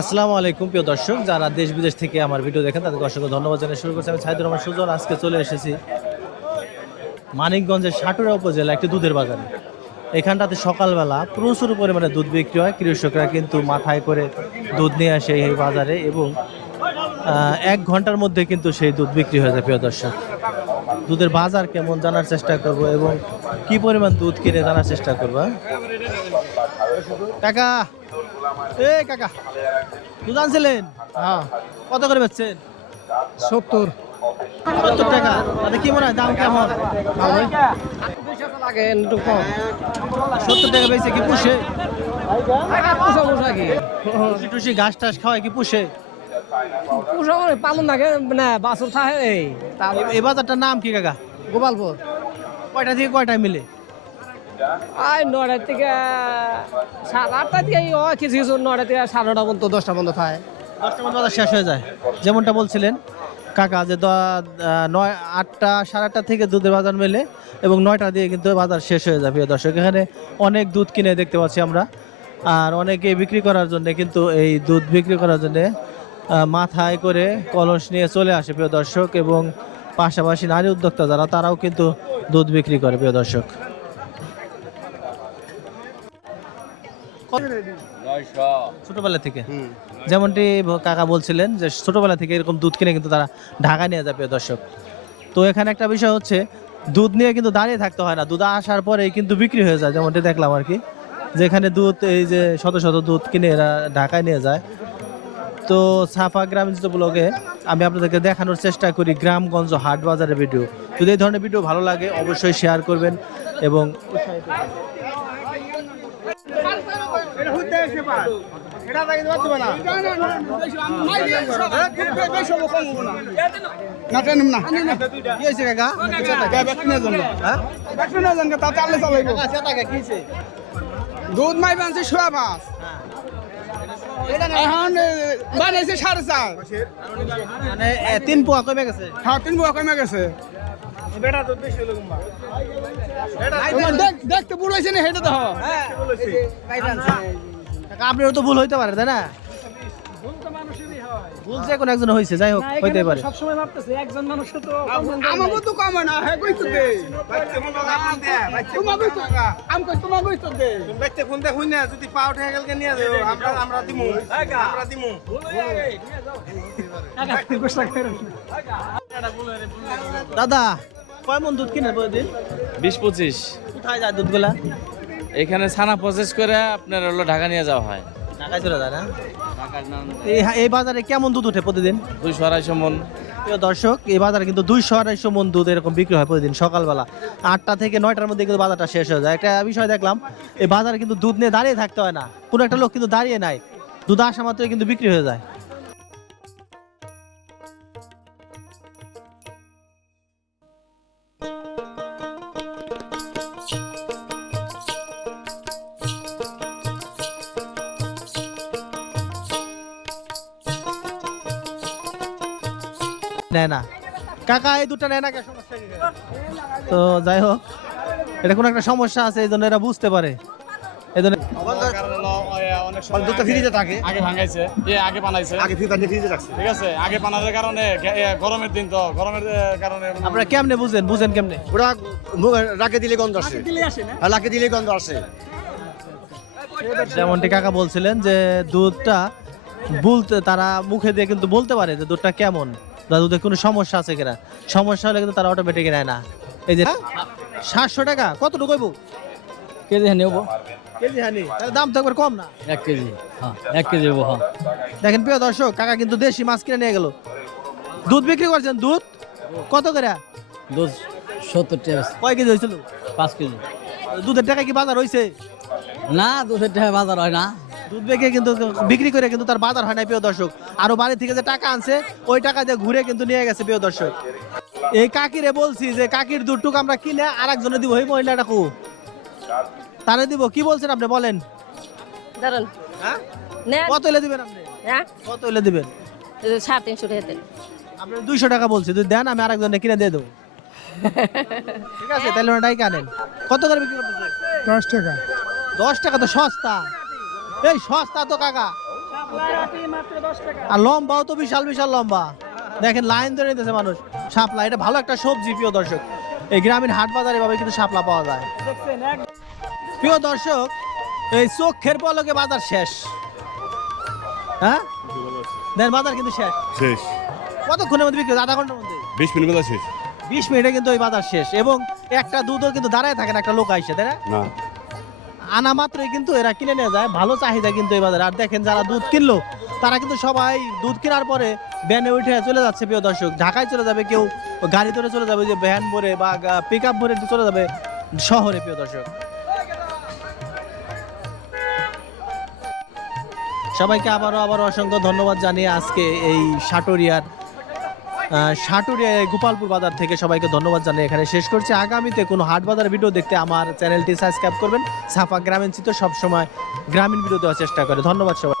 আসসালামু আলাইকুম প্রিয় দর্শক, যারা দেশ বিদেশ থেকে আমার ভিডিও দেখেন তাদেরকে অসংখ্য ধন্যবাদ জানিয়ে শুরু করছি। আমি সাইদুর রহমান সুজন। আজকে চলে এসেছি মানিকগঞ্জের সাটুরা উপজেলা একটি দুধের বাজারে। এখানটাতে সকালবেলা প্রচুর পরিমাণে দুধ বিক্রি হয়। কৃষকরা কিন্তু মাথায় করে দুধ নিয়ে আসে এই বাজারে এবং 1 ঘন্টার মধ্যে কিন্তু সেই দুধ বিক্রি হয়ে যায়। প্রিয় দর্শক, দুধের বাজার কেমন জানার চেষ্টা করব এবং কি পরিমাণ দুধ কিনে জানার চেষ্টা করবো। কাকা, কাকা দুধ আনছিলেন? হ্যাঁ, কত করে বেচছেন? 70 টাকা। তাহলে কি মনে হয় দাম কেমন? লাগে একটু কম। 70 টাকা বেচে কি পুষে? পুষা কি টুসি ঘাস টাস খাওয়ায় কি পুষে? পুষা মানে পালন লাগে না, বাছুর থাকে এই এই বাজারটার নাম কি কাকা? গোপালপুর। কয়টা থেকে কয়টায় মিলে? আর 9টা থেকে 8টা থেকে কিছু কিছু 9টা থেকে 9:30 পর্যন্ত 10টা পর্যন্ত থাকে। 10টার মধ্যে বাজার শেষ হয়ে যায়। যেমনটা বলছিলেন কাকা যে 8টা 8:30 থেকে দুধের বাজার মেলে এবং 9টা দিয়ে কিন্তু বাজার শেষ হয়ে যায়। প্রিয় দর্শক, এখানে অনেক দুধ কিনে দেখতে পাচ্ছি আমরা। আর অনেকে বিক্রি করার জন্য কিন্তু এই দুধ বিক্রি করার জন্য মাথায় করে কলস নিয়ে চলে আসে প্রিয় দর্শক, এবং পাশাপাশি নারী উদ্যোক্তা যারা তারাও কিন্তু দুধ বিক্রি করে। প্রিয় দর্শক, ছোটবেলা থেকে যেমনটি কাকা বলছিলেন যে ছোটবেলা থেকে এরকম দুধ কিনে কিন্তু তারা ঢাকায় নিয়ে যায়। প্রিয় দর্শক, তো এখানে একটা বিষয় হচ্ছে দুধ নিয়ে কিন্তু দাঁড়িয়ে থাকতে হয় না, দুধ আসার পরেই কিন্তু বিক্রি হয়ে যায়। যেমনটি দেখলাম আর কি, যেখানে দুধ এই যে শত শত দুধ কিনে এরা ঢাকায় নিয়ে যায়। তো সাফা গ্রামীণ ব্লগে আমি আপনাদেরকে দেখানোর চেষ্টা করি গ্রামগঞ্জ হাট বাজারের ভিডিও। যদি এই ধরনের ভিডিও ভালো লাগে অবশ্যই শেয়ার করবেন এবং দুধ মাই বানছে 1.5 এখন বানাইছে 4.5। মানে 3 পোয়া কমে গেছে। হ্যাঁ, 3 বুয়া কমে গেছে। দেখতে বুড়ো হয়েছে না, হেঁটে দেখো। আপনারও তো ভুল হইতে পারে, তাই না? ভুল যে কোনো একজন হয়েছে, যাই হোক হইতে পারে। সবসময় ভাবতেছে একজন মানুষ তো আমাকে তো কমে না, হ্যাঁ কইতে দে তোমাকে তো আম কই তোমাকে তো দে বাইতে ফোন দে হইনা যদি পাও উঠে গেলকে নিয়ে যাও আমরা দিমু দাদা কয় মন দুধ কিনে প্রতিদিন? 20-25। কোথায় যায় দুধগুলা? এখানে ছানা প্রসেস করে আপনার হলো ঢাকা নিয়ে যাওয়া হয়। ঢাকায় চলে যায় না? ঢাকার নাম এই বাজারে কেমন দুধ ওঠে প্রতিদিন? 200-250 মন। প্রিয় দর্শক, এই বাজারে কিন্তু 200-250 মন দুধ এরকম বিক্রি হয় প্রতিদিন সকালবেলা 8টা থেকে 9টার মধ্যে কিন্তু বাজারটা শেষ হয়ে যায়। একটা বিষয় দেখলাম, এই বাজারে কিন্তু দুধ নিয়ে দাঁড়িয়ে থাকতে হয় না, কোনো একটা লোক কিন্তু দাঁড়িয়ে নাই, দুধ আসা মাত্রই কিন্তু বিক্রি হয়ে যায়। নেয় না কাকা, এই দুটা নেয় না, সমস্যা কি? তো যাই হোক, এটা কোনো একটা সমস্যা আছে, এই জন্য এরা বুঝতে পারে। এই জন্য দুটো ফ্রিজে থাকে আগে ভাঙাইছে, আগে বানাইছে, আগে ফ্রিজে রাখছে। ঠিক আছে। আগে বানানোর কারণে গরমের দিন, তো গরমের কারণে আপনারা কেমনে বুঝেন কেমনে? ওরা রাখে দিলে গন্ধ আসে, রাখে দিলে গন্ধ আসে। যেমনটি কাকা বলছিলেন যে দুধটা বলতে তারা মুখে দিয়ে কিন্তু বলতে পারে যে দুধটা কেমন, বা দুধে কোনো সমস্যা আছে কিনা। সমস্যা হলে কিন্তু তারা অটোমেটিক নেয় না। এই যে 700 টাকা কতটুকু হইব? কেজি নেব, কেজি হানি, তাহলে দাম তো একবার কম না? 1 কেজি। হ্যাঁ, 1 কেজি নেব। হ্যাঁ, দেখেন প্রিয় দর্শক, কাকা কিন্তু দেশি মাছ কিনে নিয়ে গেল। দুধ বিক্রি করছেন, দুধ কত করে? দুধ 70 টাকা। কয় কেজি হয়েছিল? 5 কেজি। দুধের টাকা কি বাজার হয়েছে? না, দুধের টাকা বাজার হয় না। দুধ বেঁকে কিন্তু বিক্রি করে কিন্তু তার বাজার হয় না প্রিয় দর্শক। আরো বাড়ি থেকে যে টাকা আনছে ওই টাকা দিয়ে ঘুরে কিন্তু নিয়ে গেছে প্রিয় দর্শক। এই কাকিরে বলছি যে কাকির দুধটুকু আমরা কিনে আর একজনে দিব, এই মহিলাটা কু তারে দিব। কি বলছেন আপনি, বলেন? দাঁড়ান, হ্যাঁ, নেন। কত হলে দিবেন আপনি? হ্যাঁ, কত হলে দিবেন? 350 টাকা দেন। আপনি 200 টাকা বলছি, যদি দেন আমি আরেকজনে কিনে দিয়ে দেবো। ঠিক আছে, তাহলে ওনাটাই কানেন। কত করে বিক্রি করতেছে? 10 টাকা। 10 টাকা তো সস্তা। এই সস্তা তো কাকা। আর লম্বাও তো বিশাল বিশাল লম্বা, দেখেন লাইন ধরে নিতেছে মানুষ। শাপলা এটা ভালো একটা সবজি প্রিয় দর্শক, এই গ্রামীণ হাট বাজারে এভাবে কিন্তু শাপলা পাওয়া যায়। প্রিয় দর্শক, এই চোখের পলকে বাজার শেষ। হ্যাঁ দেন বাজার কিন্তু শেষ। শেষ কতক্ষণের মধ্যে বিক্রি হয়? আধা ঘন্টার মধ্যে 20 মিনিট বেলা শেষ 20 মিনিটে কিন্তু ওই বাজার শেষ। এবং একটা দুধও কিন্তু দাঁড়ায় থাকে না, একটা লোক আইসে, তাই না? না আনা মাত্রই কিন্তু এরা কিনে নিয়ে যায়। ভালো চাহিদা কিন্তু এই বাজারে। আর দেখেন যারা দুধ কিনলো তারা কিন্তু সবাই দুধ কেনার পরে ভ্যানে উঠে চলে যাচ্ছে প্রিয় দর্শক। ঢাকায় চলে যাবে, কেউ গাড়ি ধরে চলে যাবে, যে ভ্যান ভরে বা পিক আপ ভরে চলে যাবে শহরে প্রিয় দর্শক। সবাইকে আবারও অসংখ্য ধন্যবাদ জানিয়ে আজকে এই সাটুরিয়া গোপালপুর বাজার থেকে সবাইকে ধন্যবাদ জানিয়ে এখানে শেষ করছি। আগামীতে কোনো হাট বাজার ভিডিও দেখতে আমার চ্যানেলটি সাবস্ক্রাইব করবেন। সাফা গ্রামীণ চিত্র সবসময় গ্রামীণ ভিডিও দেওয়ার চেষ্টা করে। ধন্যবাদ সবাই।